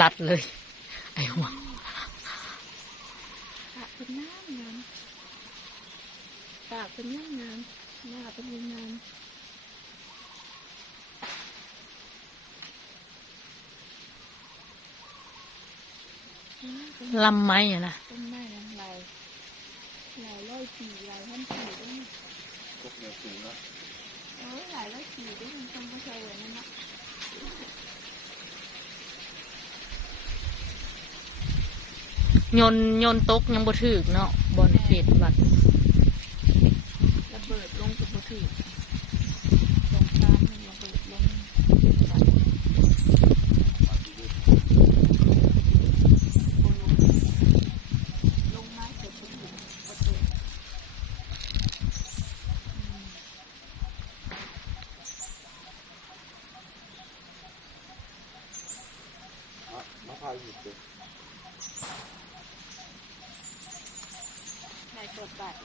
ลัดเลยไอ้หัวปากเป็นน้ำงามปากเป็นน้ำงามหน้าเป็นงามลำไม้อะนะต้นไม้นะหลายร้อยปีหลายพันปีด้วยนะพวกเนื้อสูงนะหลายร้อยปีด้วยมันต้องเข้าใจไว้นั่นนะยนตกยังบ่ถึกเนาะบนเขตวัดระเบิดลงกับบุตรสงครามมันระเบิดลงลงมาเสร็จก็ถึงประตูมะพร้าวหยุดเลย ในกดบัตร